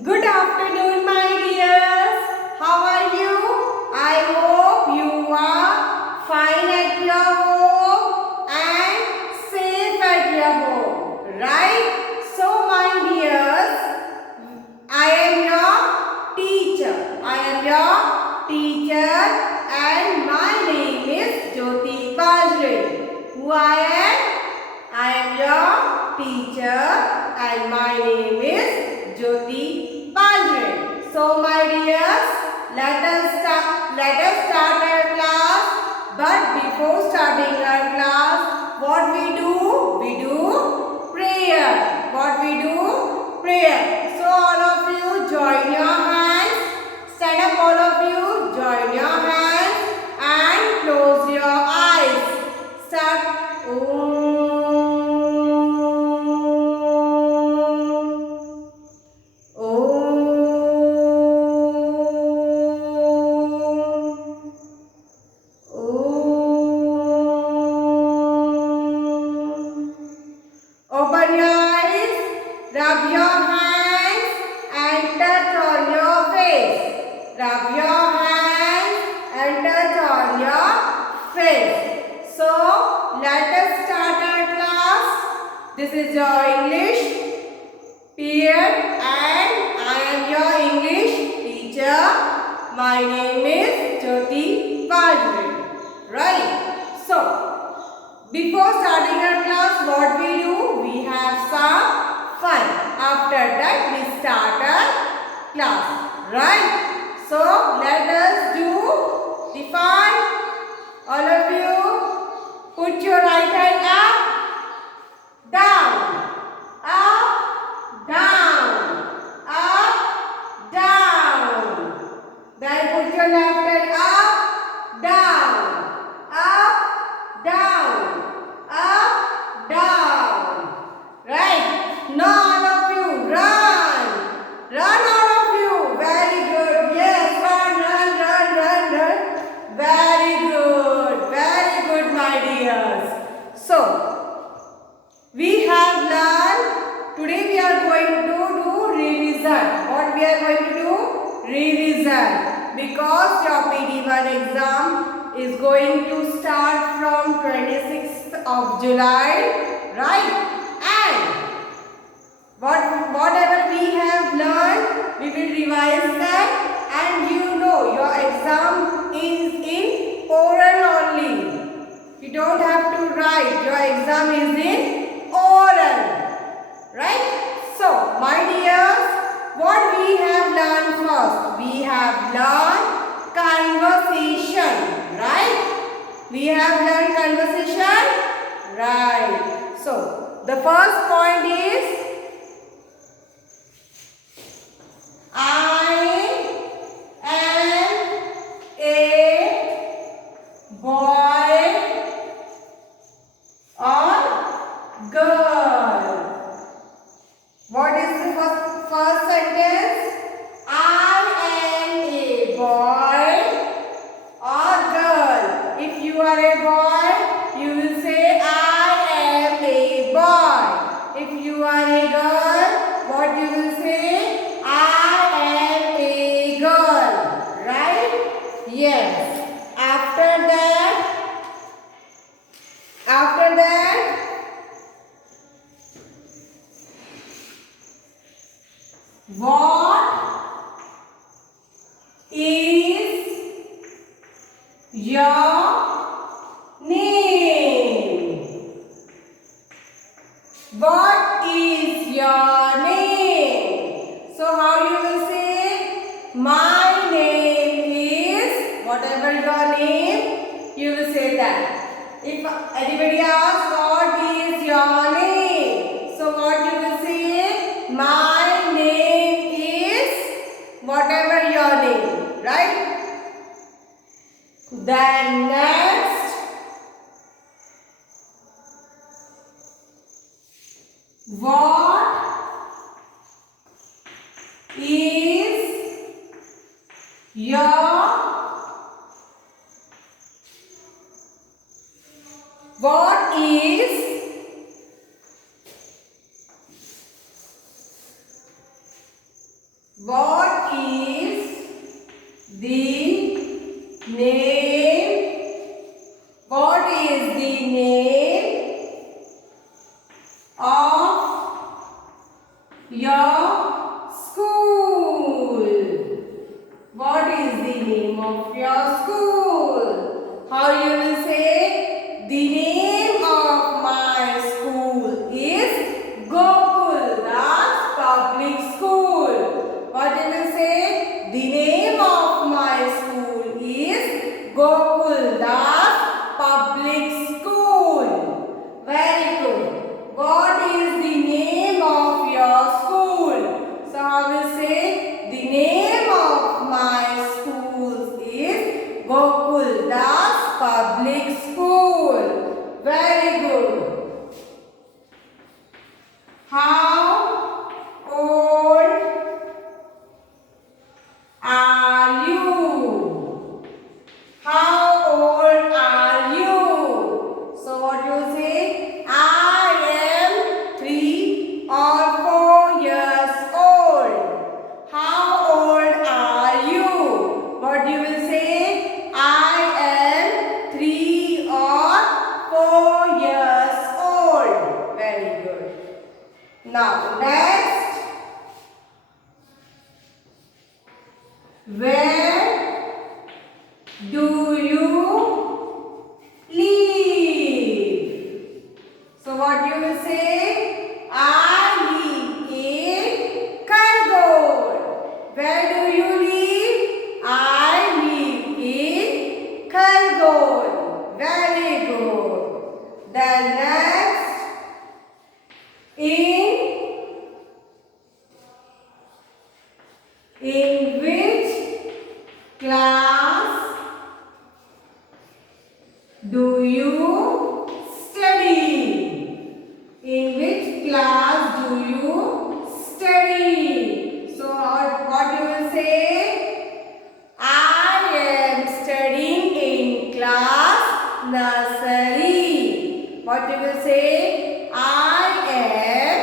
Good afternoon, my dears. How are you? I hope you are fine at your home and safe at your home, right? So, my dears, I am your teacher. I am your teacher, and my name is Jyoti Bajre. Who I am? I am your teacher, and my name is Jyoti Bajre. So, my dears, let us start our class. But before starting our class, what we do? We do prayer. What we do? Prayer. So, all of you join your hands. Stand up, all of you. Join your hands and close your eyes. Start. Open your eyes, rub your hands and touch on your face. Rub your hands and touch on your face. So, let us start our class. This is your English period and I am your English teacher. My name is Jyoti Bajre. Right? So, before starting our class, what we do? We have some fun. After that, we start our class. Right? So, let us do the fun. All of you, put your right hand up, down, up, down, up, down. Then put your left hand up, down, up, down, up, down. Right? Now all of you run. Run all of you. Very good. Yes, run, run, run, run, run. Very good. Very good, my dears. So, we have learned, today we are going to do revision. What we are going to do? Revision. Because your PD1 exam is going to start from 26th of July, right? And whatever we have learned, we will revise that. And you know your exam is in oral only. You don't have to write. Your exam is in oral, right? So, my dears, what we have learned first? We have learned conversation, right? We have learned conversation, right? So, the first point is I am a boy or girl. What is the first sentence? I am a boy or girl. If you are a boy, you will say I am a boy. If you are a girl, what you will say? I am a girl. Right? Yes. After that, what is your name? What is your name? So how you will say? My name is, whatever your name, you will say that. If anybody asks what is your name, so what you will say? My name is whatever your name, right? Then next, what is your What is the name? What is the name of your school? What is the name of your school? How you will say? The name of my school is Gokul Das Public School. What you will say? The name of my school is Gokul Das Public School. Very good. What is the name of your school? So I will say the name of my school is Gokul Das Public School. Very good. How old are you? How old are you? So what you say? I am 3 or 4 years old. How old are you? What you will say? I am 3 or 4 years old. Very good. Now next. Where do you live? So what you will say? I live in Khargone. Where do you live? I live in Khargone. Very good. Then next, in which class do you study? In which class do you study? So what you will say? I am studying in class nursery. What you will say? I am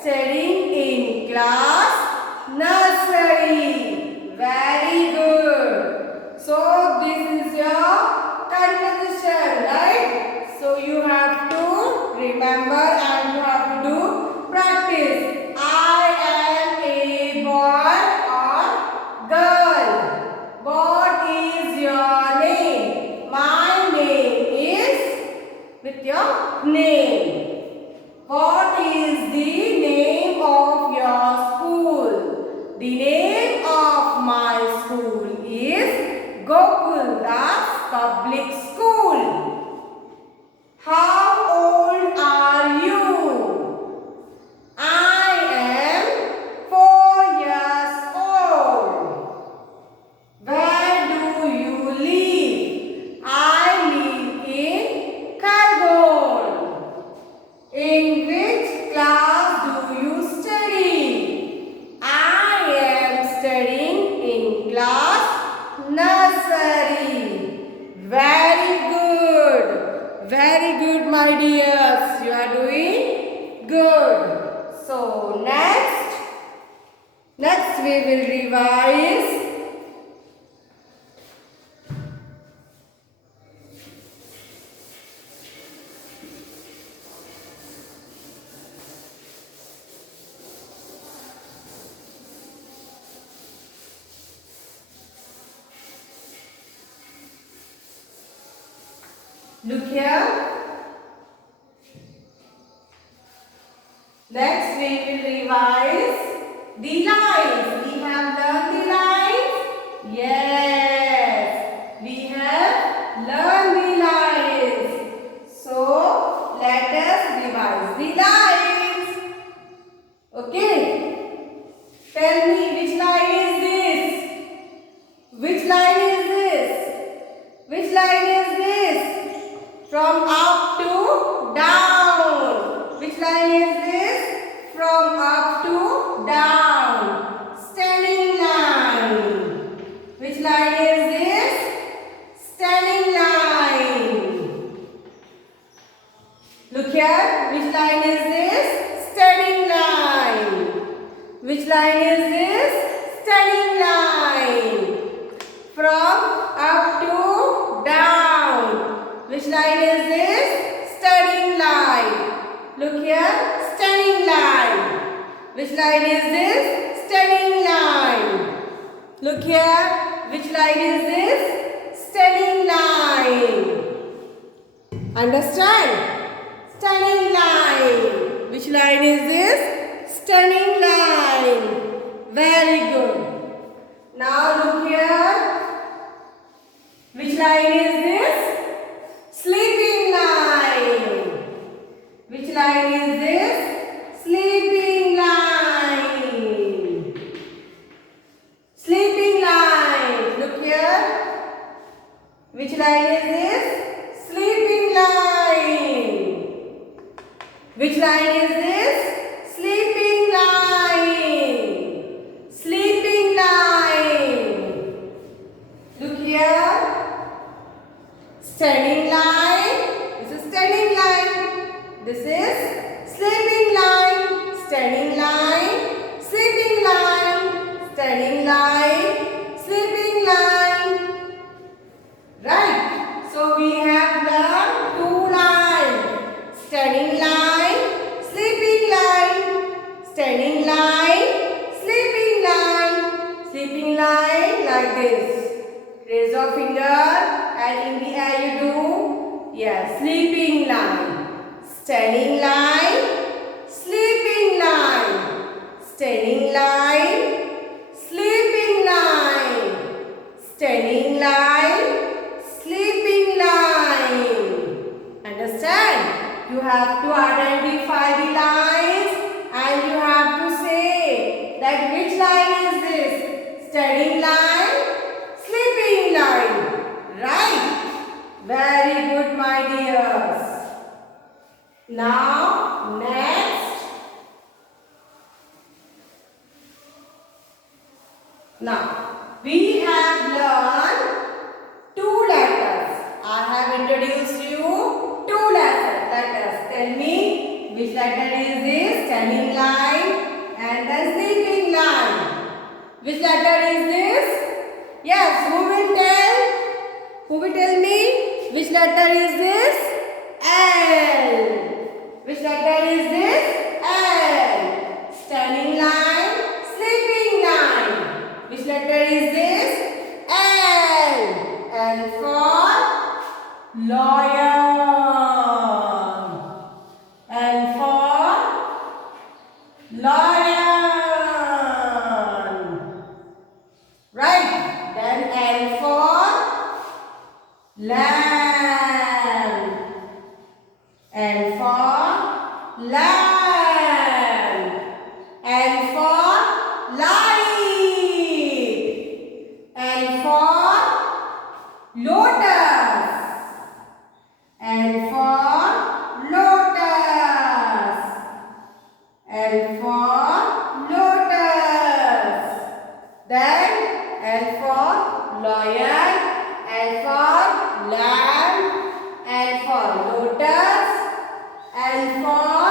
studying in class nursery. Very good. So this is your conversation, right? So you have to remember and you have to do practice. I am a boy or girl. What is your name? My name is with your name. What is the name of your school? The name of my school is Gokul Das Public School. How old are you? I am 4 years old. Where do you live? I live in Khargone. In which class do you study? I am studying in class nursery. Very good. Very good, my dears. You are doing good. So next we will revise. Look here. Next we will revise the lines. We have learned the lines. Yes, we have learned the lines. So let us revise the lines. Okay. Tell me, which line is this? Which line is this? Which line is this? From up to down. Which line is this? From up to down. Standing line. Which line is this? Standing line. Look here. Which line is this? Standing line. Which line is this? standing line. From up to down. Which line is this? Standing line. Look here, standing line. Which line is this? Standing line. Look here, which line is this? Standing line. Understand? Standing line. Which line is this? Standing line. Very good. Now look here. Which line is this? Sleeping line. Which line is this? Sleeping line. Sleeping line. Look here. Which line is this? Sleeping line. Which line is this? Sleeping line. Sleeping line. Look here. Standing line. This is standing line. This is sleeping line. Standing line. Sleeping line. Standing line. Sleeping line. Right. So we have learned two lines. Standing line. Sleeping line. Standing line. Sleeping line. Sleeping line like this. Raise your finger and in the air you do. Yes, sleeping line. Standing line. Sleeping line. Standing line. Sleeping line. Standing line. Sleeping line. Understand? You have to identify the lines and you have to say that which line is this? Standing line. Sleeping line. Right. Very good, my dears. Now, next. Now, we have learned two letters. I have introduced you two letters. Tell me which letter is this? Standing line and the sleeping line. Which letter is this? Yes, who will tell? Who will tell me? Which letter is this? L. Which letter is this? L. Standing line, sleeping line. Which letter is this? L. L for lion. L for lion. Right. Then L for lamb. L for lamb. L for light. L for lotus. L for lotus. L for lotus. Then L for lion, L for lamb, L for lotus, L for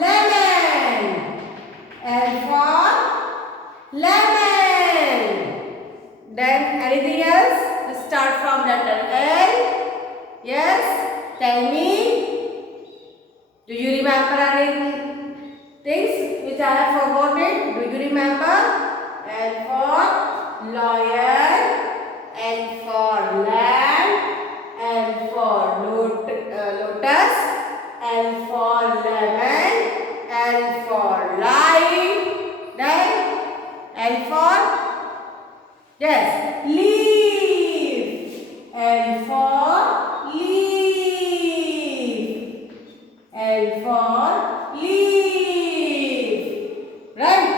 lemon, L for lemon. Then anything else? Let's start from letter L. Yes? Tell me. Do you remember any things which I have forgotten? Do you remember? L for lion, L for lamb, L for lotus, L for lemon, L for light, then L for, yes, leaf, L for leaf, L for leaf, right?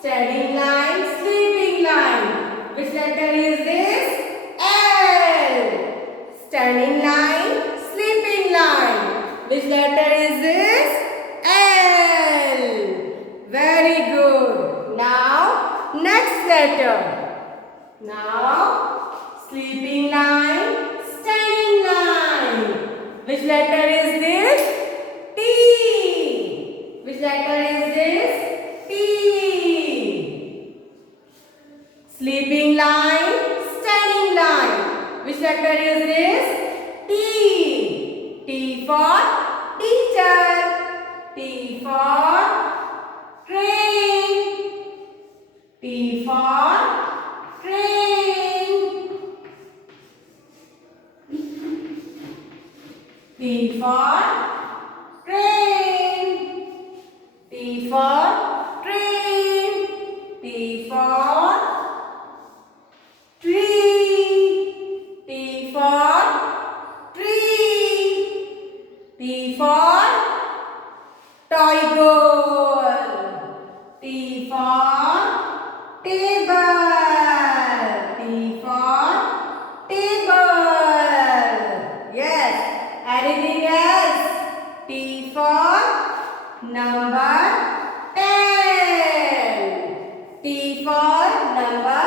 Standing line, sleeping line. Which letter is this? L. Standing line, sleeping line. Which letter is this? L. Very good. Now, next letter. Now, sleeping line, standing line. Which letter is this? T. Which letter is this? T. letter is this? T. T for teacher. T for train. T for train. T for train. T for train. T for tree. T for tree. T for toy goal. T for table. T for table. Yes. Anything else? T for number 10. T for number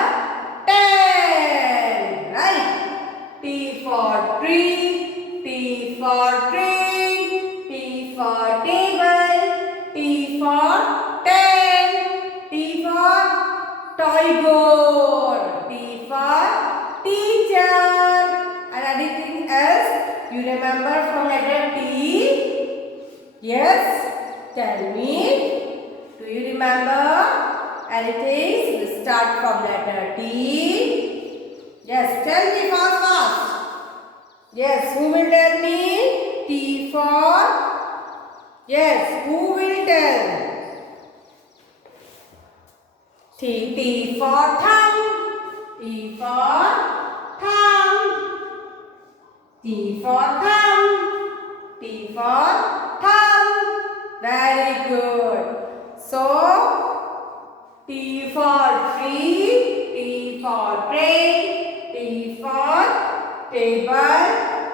10. Right? T for tree. T for train. T for table. T for 10. T for toy goal. T for teacher. And anything else you remember from letter T? Yes? Tell me. Do you remember anything? We start from letter T. Yes, tell me fast. Yes, who will tell me? T for? Yes, who will tell? T for thumb. T for thumb. T for thumb. T for thumb. Very good. So, T for tree, T for train, T for table,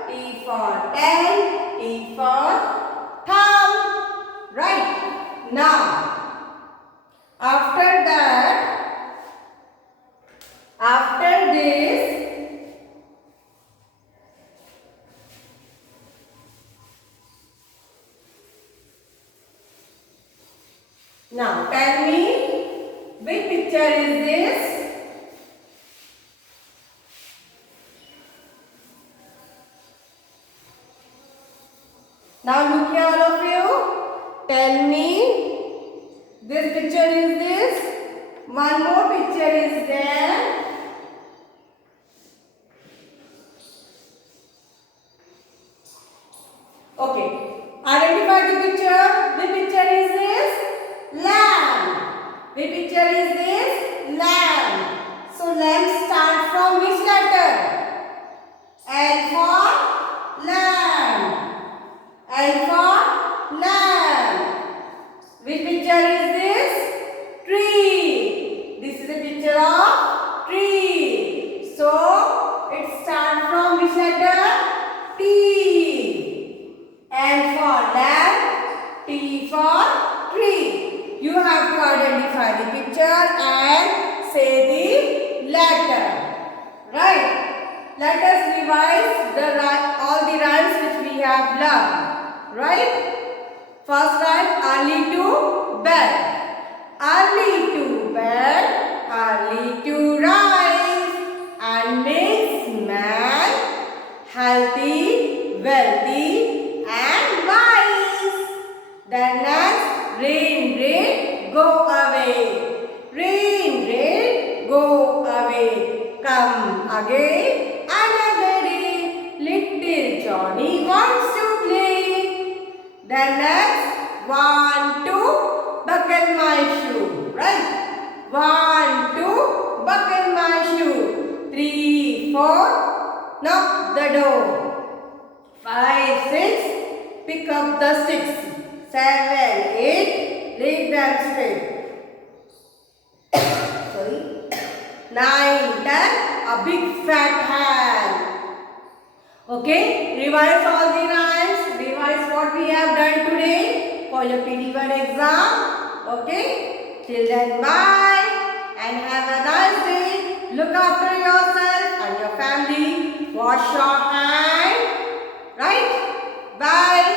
T for 10, T for thumb. Right. Now, after this, now tell me, which picture is this? Now look here all of you. Tell me, this picture is this. One more picture is there. Okay. Identify the picture. Which picture is this? Lamb. Which picture is this? Lamb. So lamb starts from which letter? L for lamb. L for lamb. Which picture is this? Tree. This is a picture of tree. So it starts from which letter? T. L for lamb. T for tree. You have to identify the picture and say the letter. Right? Let us revise all the rhymes which we have learned. Right? First rhyme, early to bed. Early to bed, early to rise, and makes man healthy, wealthy, and wise. The next, rain, go away. Rain, go away. Come again another day. Little Johnny wants to play. The next, 1, 2, buckle my shoe. Right? 1, 2, buckle my shoe. 3, 4, knock the door. 5, 6, pick up the sticks. 7, 8, lay them straight. Sorry. 9, 10, a big fat hand. Okay, revise all the rhymes. Revise what we have done today for your PD1 exam. Okay, till then bye and have a nice day. Look after yourself and your family. Wash your hands. Right? Bye.